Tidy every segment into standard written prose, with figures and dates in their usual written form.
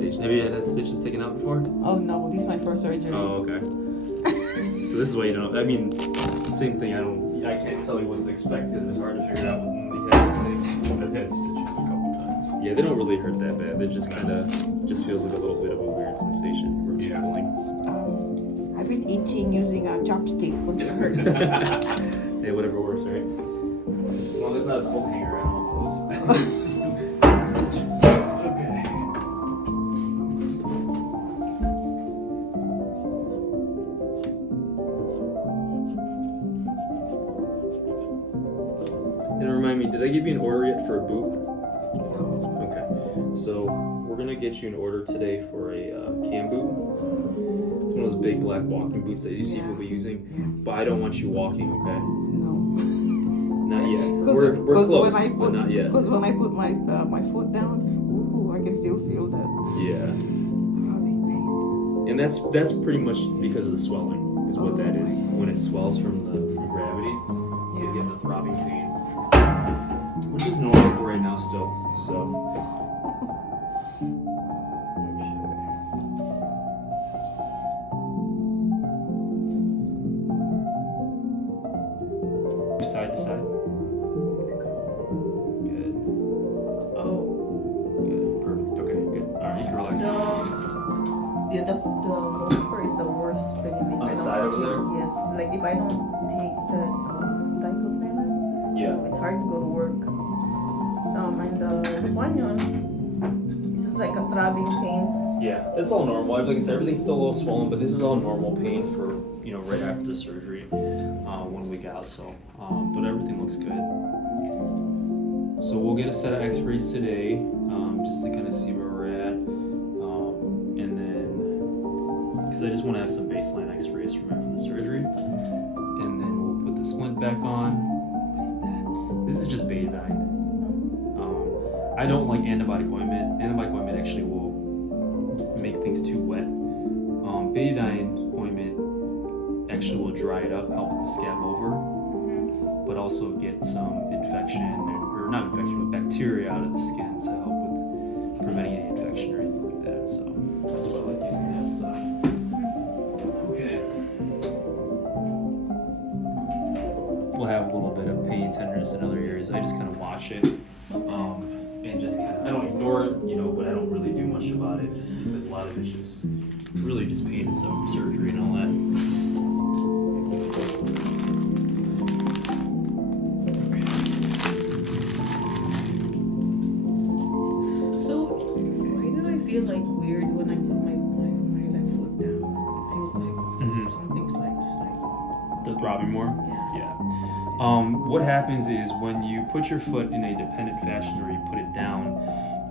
sensation. Have you had stitches taken out before? Oh no, this is my first surgery. Oh, okay. So this is why you don't. I mean, same thing. I can't tell you what to expect because it's hard to figure out when we have these things. I've had stitches a couple times. Yeah, they don't really hurt that bad. They just kind of just feels like a little bit of a weird sensation where it's pulling. I've been itching using a chopstick when it hurt. Yeah, whatever works, right? As long as it's not a coat hanger, I don't know those. Okay. And remind me, did I give you an order yet for a boot? No. Okay. So we're gonna get you an order today for a cam boot. It's one of those big black walking boots that you see people using. But I don't want you walking, okay? No. Not yet. We're close, but not yet. Because when I put my my foot down, I can still feel that Yeah. throbbing pain. And that's pretty much because of the swelling, is what that is. When it swells from gravity, you get the throbbing pain, which is normal for right now still. So. Okay. Side to side. Good. Oh. Good. Perfect. Okay. Good. All right. You can relax. The most part is the worst pain. If On I the don't side over take- there? Yes. Like if I don't take the diclofenac, Yeah. it's hard to go to work. And the bunion is just like a throbbing pain. Yeah, it's all normal. Like I said, everything's still a little swollen, but this is all normal pain for right after the surgery, 1 week out. So, but everything looks good. So we'll get a set of X-rays today, just to kind of see where we're at, and then because I just want to have some baseline X-rays from after the surgery, and then we'll put the splint back on. What's that? This is just betadine. I don't like antibiotic ointment. Antibiotic ointment actually will make things too wet. Betadine ointment actually will dry it up, help with the scab over, but also get some infection, or not infection, but bacteria out of the skin to help with preventing any infection or anything like that. So that's why I like using that stuff. Okay. We'll have a little bit of pain, tenderness in other areas. I just kind of watch it. And just kind of, I don't ignore it, but I don't really do much about it just because a lot of it's just really just pain and stuff from surgery and all that. Okay. So why do I feel like weird when I put my left foot down? It feels like something's like just like The throbbing more? yeah. What happens is when you put your foot in a dependent fashion where you put it down,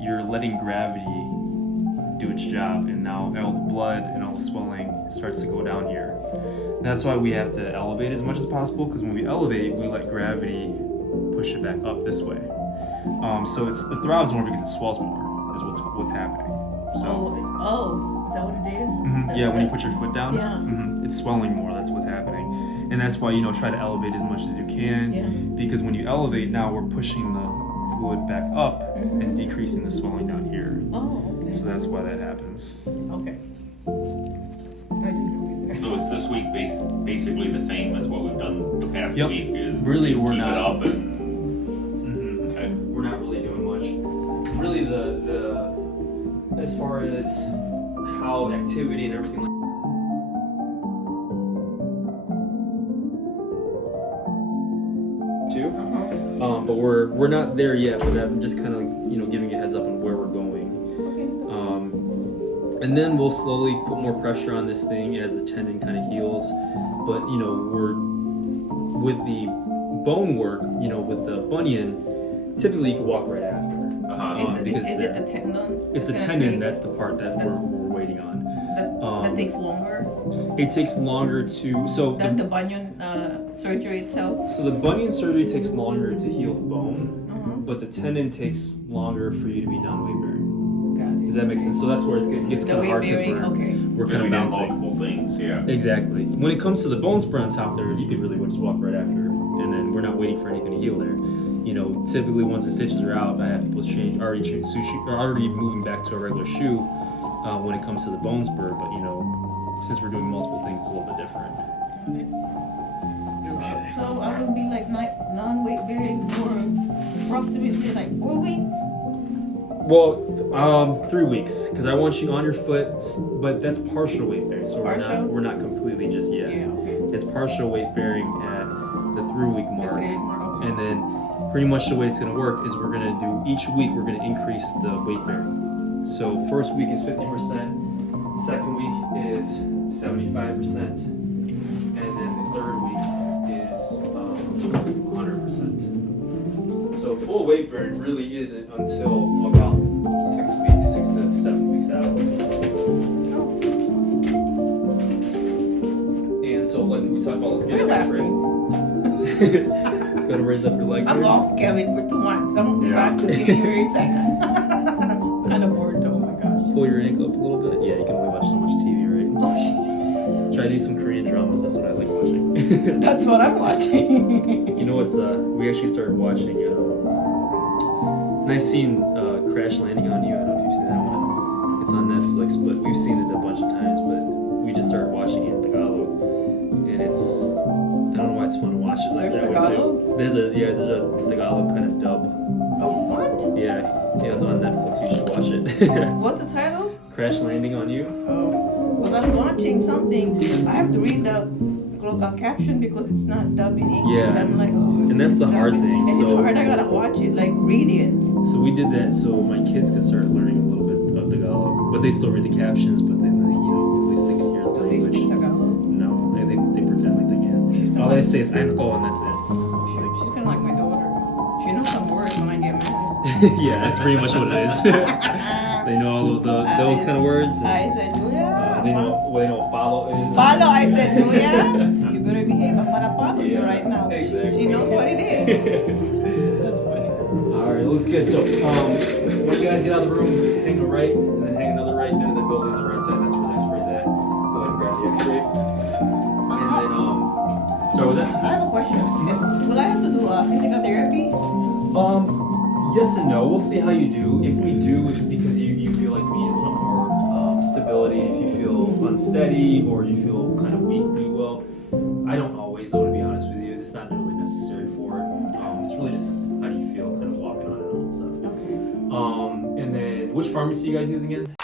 you're letting gravity do its job, and now all the blood and all the swelling starts to go down here. That's why we have to elevate as much as possible, because when we elevate, we let gravity push it back up this way. So it's the throbs more because it swells more, is what's happening. So. Is that what it is? Yeah, when you put your foot down, Yeah. It's swelling more. That's what's happening, and that's why try to elevate as much as you can. Yeah. Because when you elevate, now we're pushing the fluid back up and decreasing the swelling down here. Oh, okay. So that's why that happens. Okay. I just noticed that. So is this week basically the same as what we've done the past Yep. week? Is Really, we're keep not. it up and okay. We're not really doing much. Really, the as far as how activity and everything like. But we're not there yet, but I'm just kind of giving you a heads up on where we're going. And then we'll slowly put more pressure on this thing as the tendon kind of heals. But we're with the bone work, with the bunion, typically you can walk right after. Is it the tendon? It's the tendon that's the part that we're waiting on. That takes longer It takes longer to than the bunion surgery itself. So the bunion surgery takes longer to heal the bone, but the tendon takes longer for you to be non-weight bearing. Got it. Does that make sense? So that's where it gets kind of hard because we're kind of bouncing. Multiple things, yeah. Exactly. When it comes to the bone spur on top there, you could really just walk right after, and then we're not waiting for anything to heal there. Typically once the stitches are out, I have to already moving back to a regular shoe. when it comes to the bone spur, but you know, since we're doing multiple things, it's a little bit different. So I will be like non-weight bearing for approximately like 4 weeks. Well, 3 weeks, because I want you on your foot, but that's partial weight bearing, so Partial? we're not completely just yet. Yeah, okay. It's partial weight bearing at the 3 week mark, Okay. and then pretty much the way it's gonna work is we're gonna do each week we're gonna increase the weight bearing. So first week is 50%, second week is 75%, and then the third week is 100%. So full weight bearing really isn't until about 6 to 7 weeks out. And so like we talked about, let's get an X-ray. Go to raise up your leg. I'm there. off, Kevin, for 2 months. I'm Yeah. back to January 2nd. Kind of bored though, oh my gosh. Pull your ankle up a little bit. Yeah, you can only watch so much TV, right? Oh shit. Try to do some Korean dramas. That's what I like watching. That's what I'm watching. You know what's we actually started watching, and I've seen Crash Landing on You. I don't know if you've seen that one. It's on Netflix, but we've seen it a bunch of times. But we just started watching it in Tagalog, and it's I don't know why it's fun to watch it like There's that way Tagalog? too. There's a Tagalog kind of dub. Oh, what? Yeah, on Netflix. You should watch it. What's the title? Crash Landing on You. Oh, because I'm watching something. I have to read the caption because it's not dubbed in English. Yeah. I'm like, oh. And that's the hard thing. And So it's hard. I gotta watch it, like read it. So we did that so my kids could start learning a little bit of Tagalog, but they still read the captions. But then at least they can hear the Do they speak language. Tagalog? No, they pretend like they can. She's All kinda they like, say is "I know," and that's it. she's kind of like my daughter. She knows some words when I get mad. Yeah, that's pretty much what it is. They know all of those kind of words. And, I said, Julia. they know what follow is. Follow. I said, Julia, you better behave. I'm gonna follow you right now. Exactly. She knows what it is. That's funny. All right, it looks good. So when you guys get out of the room, hang a right, and then hang another right into the building on the right side. That's where the X-ray's at. Go ahead and grab the X-ray, and then so what was that? I have a question. Will I have to do physical therapy? Yes and no. We'll see how you do. If we do, it's because you feel like we need a little more stability. If you feel unsteady or you feel kind of weak, well, I don't always, though, to be honest with you. It's not really necessary for it. It's really just how do you feel kind of walking on it and all that stuff. Okay. And then, which pharmacy you guys using again?